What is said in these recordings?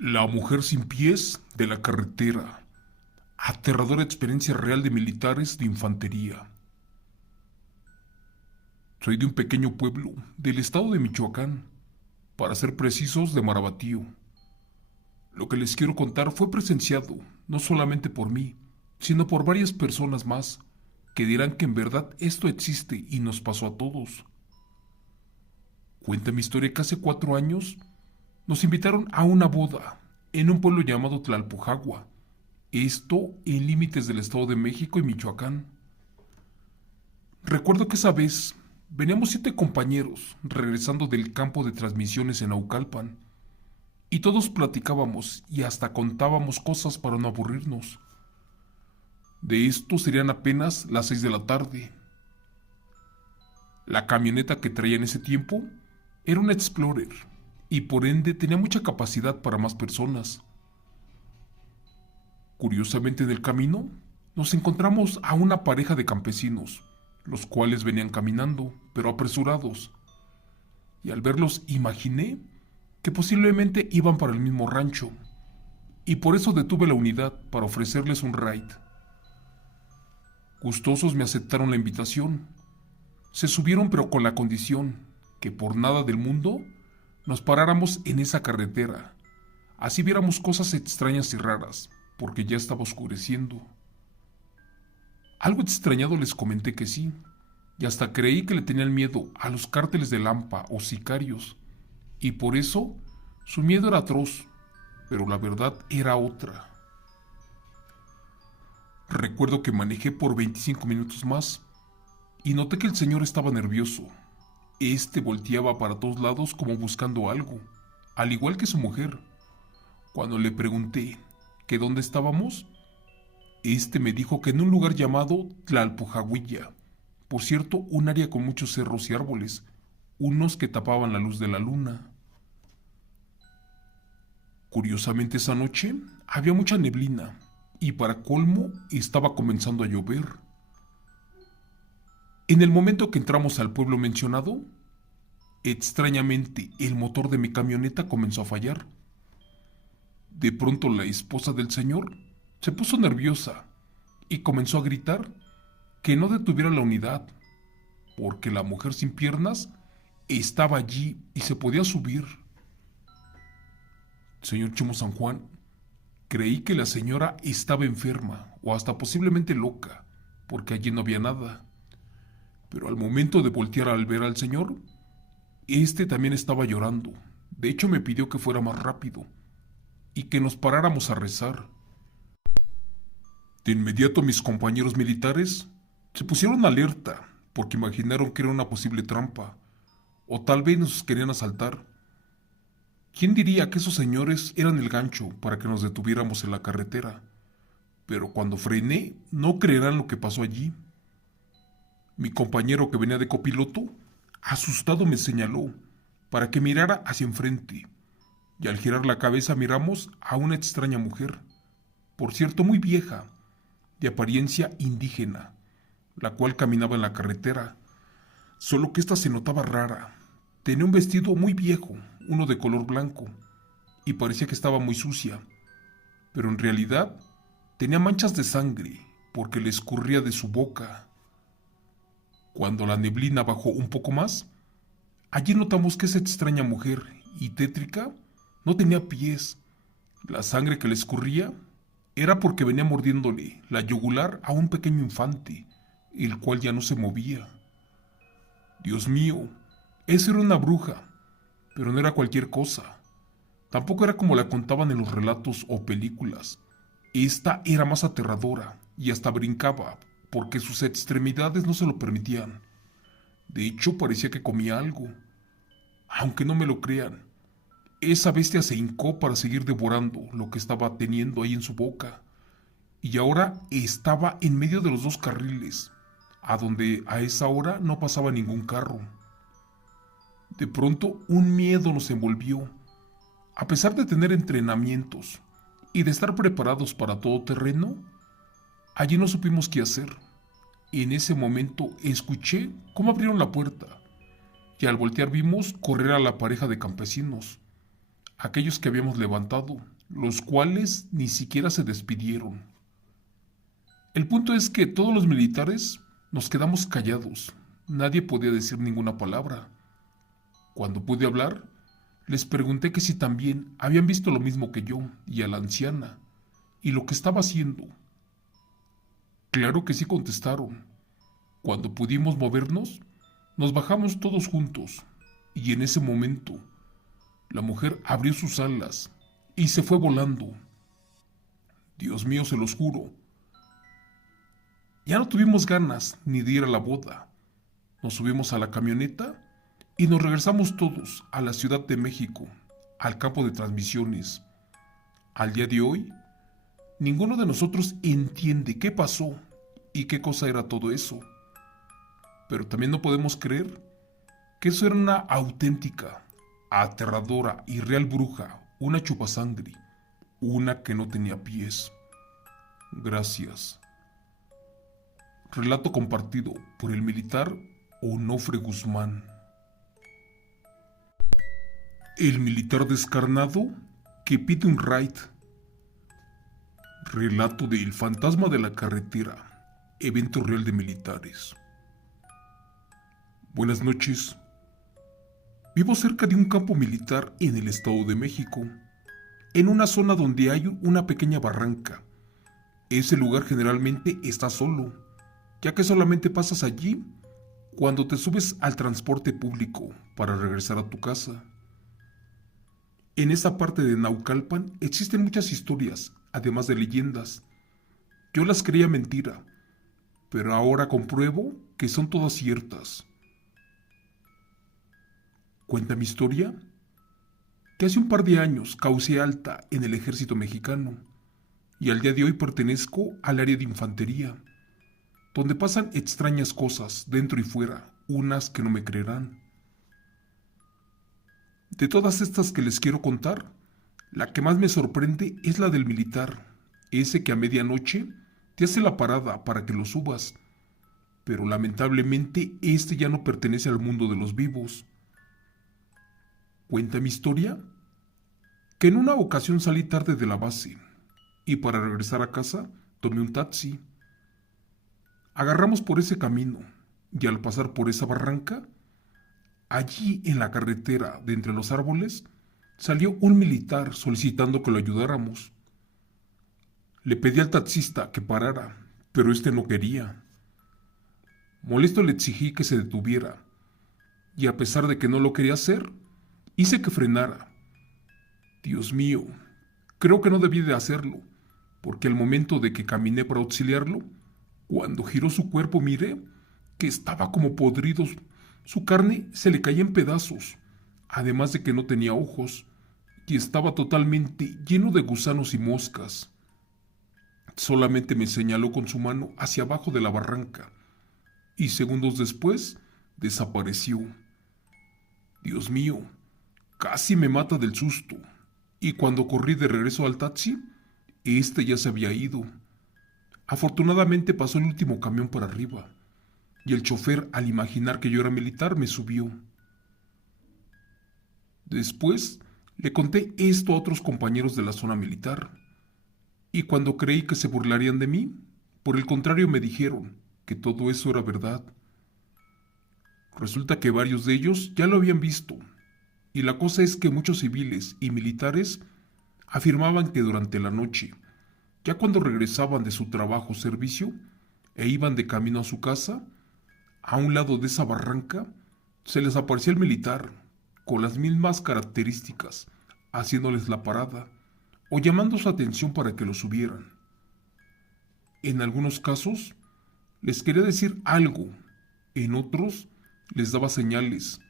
La mujer sin pies de la carretera. Aterradora experiencia real de militares de infantería. Soy de un pequeño pueblo del estado de Michoacán, para ser precisos de Marabatío. Lo que les quiero contar fue presenciado no solamente por mí, sino por varias personas más que dirán que en verdad esto existe y nos pasó a todos. Cuenta mi historia que hace 4 años nos invitaron a una boda en un pueblo llamado Tlalpujagua, esto en límites del Estado de México y Michoacán. Recuerdo que esa vez veníamos 7 compañeros regresando del campo de transmisiones en Naucalpan y todos platicábamos y hasta contábamos cosas para no aburrirnos. De esto serían apenas las 6 de la tarde. La camioneta que traía en ese tiempo era una Explorer y por ende tenía mucha capacidad para más personas. Curiosamente en el camino nos encontramos a una pareja de campesinos, los cuales venían caminando, pero apresurados, y al verlos imaginé que posiblemente iban para el mismo rancho, y por eso detuve la unidad para ofrecerles un ride. Gustosos me aceptaron la invitación. Se subieron pero con la condición que por nada del mundo nos paráramos en esa carretera, así viéramos cosas extrañas y raras, porque ya estaba oscureciendo. Algo extrañado les comenté que sí, y hasta creí que le tenían miedo a los cárteles de Lampa o sicarios, y por eso su miedo era atroz, pero la verdad era otra. Recuerdo que manejé por 25 minutos más y noté que el señor estaba nervioso. Este volteaba para todos lados como buscando algo, al igual que su mujer. Cuando le pregunté que dónde estábamos, este me dijo que en un lugar llamado Tlalpujahuilla, por cierto, un área con muchos cerros y árboles, unos que tapaban la luz de la luna. Curiosamente esa noche había mucha neblina y para colmo estaba comenzando a llover. En el momento que entramos al pueblo mencionado, extrañamente el motor de mi camioneta comenzó a fallar. De pronto la esposa del señor se puso nerviosa y comenzó a gritar que no detuviera la unidad, porque la mujer sin piernas estaba allí y se podía subir. Señor Chimo San Juan, creí que la señora estaba enferma o hasta posiblemente loca, porque allí no había nada. Pero al momento de voltear al ver al señor, este también estaba llorando. De hecho me pidió que fuera más rápido y que nos paráramos a rezar. De inmediato mis compañeros militares se pusieron alerta porque imaginaron que era una posible trampa o tal vez nos querían asaltar. ¿Quién diría que esos señores eran el gancho para que nos detuviéramos en la carretera? Pero cuando frené, no creerán lo que pasó allí. Mi compañero que venía de copiloto, asustado me señaló para que mirara hacia enfrente, y al girar la cabeza miramos a una extraña mujer, por cierto muy vieja, de apariencia indígena, la cual caminaba en la carretera, solo que ésta se notaba rara. Tenía un vestido muy viejo, uno de color blanco, y parecía que estaba muy sucia, pero en realidad tenía manchas de sangre porque le escurría de su boca. Cuando la neblina bajó un poco más, allí notamos que esa extraña mujer y tétrica no tenía pies. La sangre que le escurría era porque venía mordiéndole la yugular a un pequeño infante, el cual ya no se movía. Dios mío, esa era una bruja, pero no era cualquier cosa. Tampoco era como la contaban en los relatos o películas. Esta era más aterradora y hasta brincaba porque sus extremidades no se lo permitían. De hecho, parecía que comía algo. Aunque no me lo crean, esa bestia se hincó para seguir devorando lo que estaba teniendo ahí en su boca. Y ahora estaba en medio de los dos carriles, a donde a esa hora no pasaba ningún carro. De pronto un miedo nos envolvió. A pesar de tener entrenamientos y de estar preparados para todo terreno, allí no supimos qué hacer. En ese momento escuché cómo abrieron la puerta y al voltear vimos correr a la pareja de campesinos. aquellos que habíamos levantado, los cuales ni siquiera se despidieron. El punto es que todos los militares nos quedamos callados. Nadie podía decir ninguna palabra. Cuando pude hablar, les pregunté que si también habían visto lo mismo que yo y a la anciana, y lo que estaba haciendo. Claro que sí, contestaron. Cuando pudimos movernos, nos bajamos todos juntos, y en ese momento, la mujer abrió sus alas y se fue volando. Dios mío, se los juro. Ya no tuvimos ganas ni de ir a la boda. Nos subimos a la camioneta y nos regresamos todos a la Ciudad de México, al campo de transmisiones. Al día de hoy, ninguno de nosotros entiende qué pasó y qué cosa era todo eso. Pero también no podemos creer que eso era una auténtica, aterradora y real bruja, una chupasangre, una que no tenía pies. Gracias. Relato compartido por el militar Onofre Guzmán. El militar descarnado que pide un raid. Relato de El fantasma de la carretera, evento real de militares. Buenas noches. Vivo cerca de un campo militar en el Estado de México, en una zona donde hay una pequeña barranca. Ese lugar generalmente está solo, ya que solamente pasas allí cuando te subes al transporte público para regresar a tu casa. En esa parte de Naucalpan existen muchas historias, además de leyendas. Yo las creía mentira, pero ahora compruebo que son todas ciertas. Cuenta mi historia que hace un par de años causé alta en el ejército mexicano y al día de hoy pertenezco al área de infantería, donde pasan extrañas cosas dentro y fuera, unas que no me creerán. De todas estas que les quiero contar, la que más me sorprende es la del militar, ese que a medianoche te hace la parada para que lo subas, pero lamentablemente este ya no pertenece al mundo de los vivos. Cuenta mi historia que en una ocasión salí tarde de la base y para regresar a casa tomé un taxi. Agarramos por ese camino y al pasar por esa barranca, allí en la carretera de entre los árboles, salió un militar solicitando que lo ayudáramos. Le pedí al taxista que parara, pero este no quería. Molesto le exigí que se detuviera y a pesar de que no lo quería hacer, hice que frenara. Dios mío, creo que no debí de hacerlo, porque al momento de que caminé para auxiliarlo, cuando giró su cuerpo miré que estaba como podrido, su carne se le caía en pedazos, además de que no tenía ojos, y estaba totalmente lleno de gusanos y moscas. Solamente me señaló con su mano hacia abajo de la barranca, y segundos después desapareció. Dios mío, casi me mata del susto, y cuando corrí de regreso al taxi, este ya se había ido. Afortunadamente pasó el último camión para arriba, y el chofer, al imaginar que yo era militar, me subió. Después le conté esto a otros compañeros de la zona militar, y cuando creí que se burlarían de mí, por el contrario me dijeron que todo eso era verdad. Resulta que varios de ellos ya lo habían visto, y la cosa es que muchos civiles y militares afirmaban que durante la noche, ya cuando regresaban de su trabajo o servicio e iban de camino a su casa, a un lado de esa barranca se les aparecía el militar con las mismas características, haciéndoles la parada o llamando su atención para que lo subieran. En algunos casos les quería decir algo, en otros les daba señales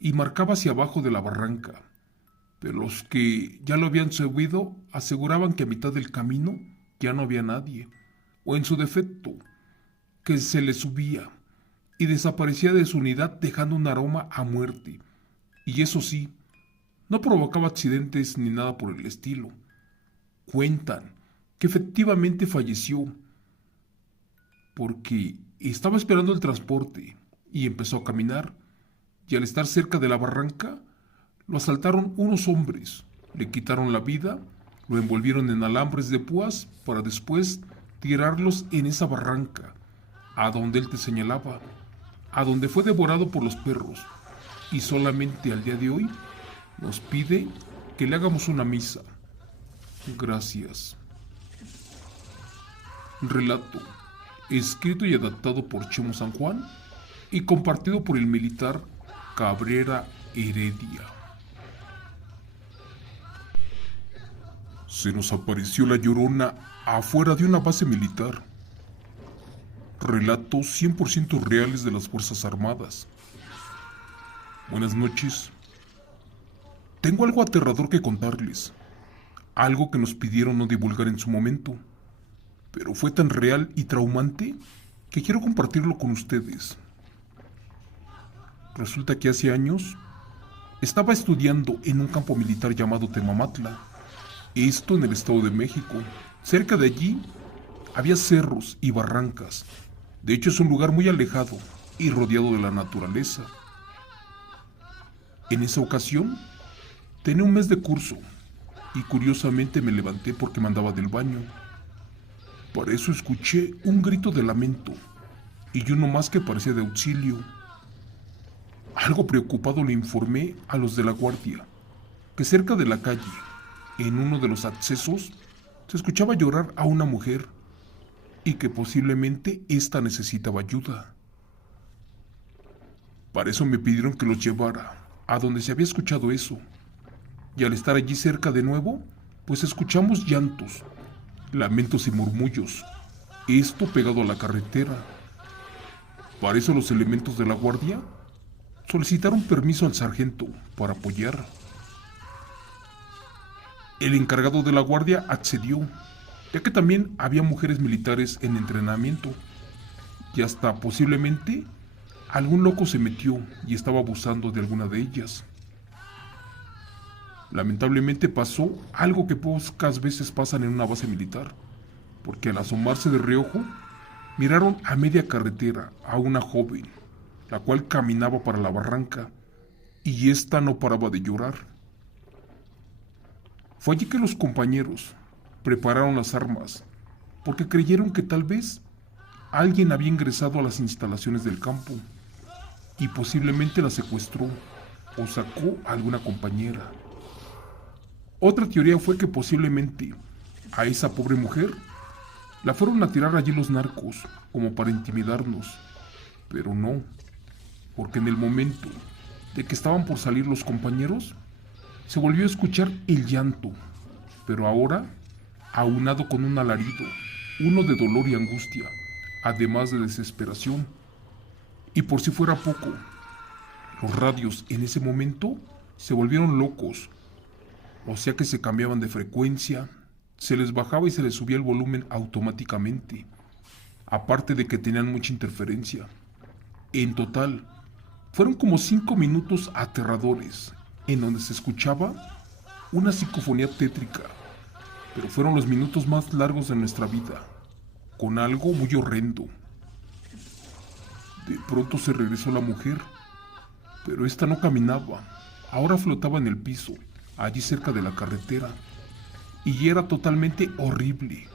y marcaba hacia abajo de la barranca, pero los que ya lo habían subido aseguraban que a mitad del camino ya no había nadie, o en su defecto, que se le subía y desaparecía de su unidad dejando un aroma a muerte, y eso sí, no provocaba accidentes ni nada por el estilo. Cuentan que efectivamente falleció porque estaba esperando el transporte y empezó a caminar, y al estar cerca de la barranca, Lo asaltaron unos hombres, le quitaron la vida, lo envolvieron en alambres de púas para después tirarlos en esa barranca, a donde él te señalaba, a donde fue devorado por los perros, y solamente al día de hoy nos pide que le hagamos una misa. Gracias. Relato, escrito y adaptado por Chemo San Juan y compartido por el militar Cabrera Heredia. Se nos apareció la Llorona afuera de una base militar. Relatos 100% reales de las Fuerzas Armadas. Buenas noches. Tengo algo aterrador que contarles. Algo que nos pidieron no divulgar en su momento. Pero fue tan real y traumante que quiero compartirlo con ustedes. Resulta que hace años estaba estudiando en un campo militar llamado Temamatla. Esto en el Estado de México. Cerca de allí había cerros y barrancas. De hecho es un lugar muy alejado y rodeado de la naturaleza. En esa ocasión tenía un mes de curso y curiosamente me levanté porque me andaba del baño. Para eso escuché un grito de lamento y uno más que parecía de auxilio. Algo preocupado le informé a los de la guardia que cerca de la calle, en uno de los accesos, se escuchaba llorar a una mujer y que posiblemente ésta necesitaba ayuda. Para eso me pidieron que los llevara a donde se había escuchado eso. Y al estar allí cerca de nuevo, pues escuchamos llantos, lamentos y murmullos, esto pegado a la carretera. Para eso los elementos de la guardia solicitaron permiso al sargento para apoyar. El encargado de la guardia accedió, ya que también había mujeres militares en entrenamiento, y hasta posiblemente algún loco se metió y estaba abusando de alguna de ellas. Lamentablemente pasó algo que pocas veces pasan en una base militar, porque al asomarse de reojo, miraron a media carretera a una joven, la cual caminaba para la barranca, y ésta no paraba de llorar. Fue allí que los compañeros prepararon las armas, porque creyeron que tal vez alguien había ingresado a las instalaciones del campo, y posiblemente la secuestró o sacó a alguna compañera. Otra teoría fue que posiblemente a esa pobre mujer la fueron a tirar allí los narcos como para intimidarnos, pero no, porque en el momento de que estaban por salir los compañeros, se volvió a escuchar el llanto, pero ahora aunado con un alarido, uno de dolor y angustia, además de desesperación. Y por si fuera poco, los radios en ese momento se volvieron locos, o sea que se cambiaban de frecuencia, se les bajaba y se les subía el volumen automáticamente, aparte de que tenían mucha interferencia. En total, fueron como 5 minutos aterradores, en donde se escuchaba una psicofonía tétrica, pero fueron los minutos más largos de nuestra vida, con algo muy horrendo. De pronto se regresó la mujer, pero esta no caminaba, ahora flotaba en el piso, allí cerca de la carretera, y era totalmente horrible.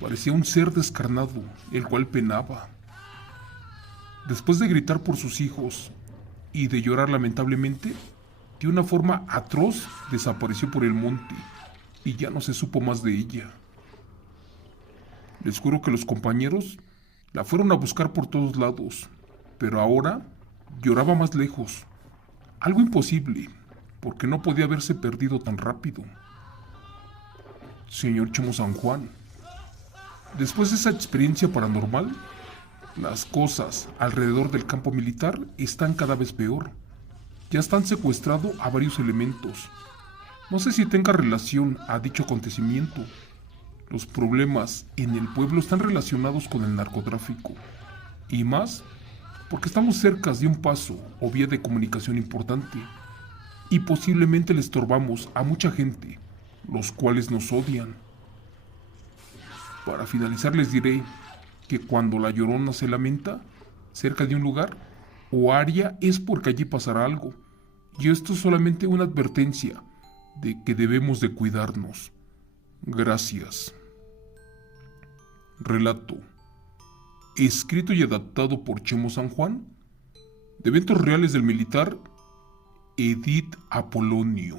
Parecía un ser descarnado, el cual penaba. Después de gritar por sus hijos y de llorar lamentablemente, de una forma atroz desapareció por el monte y ya no se supo más de ella. Les juro que los compañeros la fueron a buscar por todos lados, pero ahora lloraba más lejos. Algo imposible, porque no podía haberse perdido tan rápido. Señor Chemo San Juan, después de esa experiencia paranormal, las cosas alrededor del campo militar están cada vez peor. Ya están secuestrado a varios elementos. No sé si tenga relación a dicho acontecimiento. Los problemas en el pueblo están relacionados con el narcotráfico. Y más, porque estamos cerca de un paso o vía de comunicación importante. Y posiblemente le estorbamos a mucha gente, los cuales nos odian. Para finalizar les diré que cuando la Llorona se lamenta cerca de un lugar o área es porque allí pasará algo, Y esto es solamente una advertencia de que debemos de cuidarnos. Gracias. Relato. Escrito y adaptado por Chemo San Juan. De eventos reales del militar, Edith Apolonio.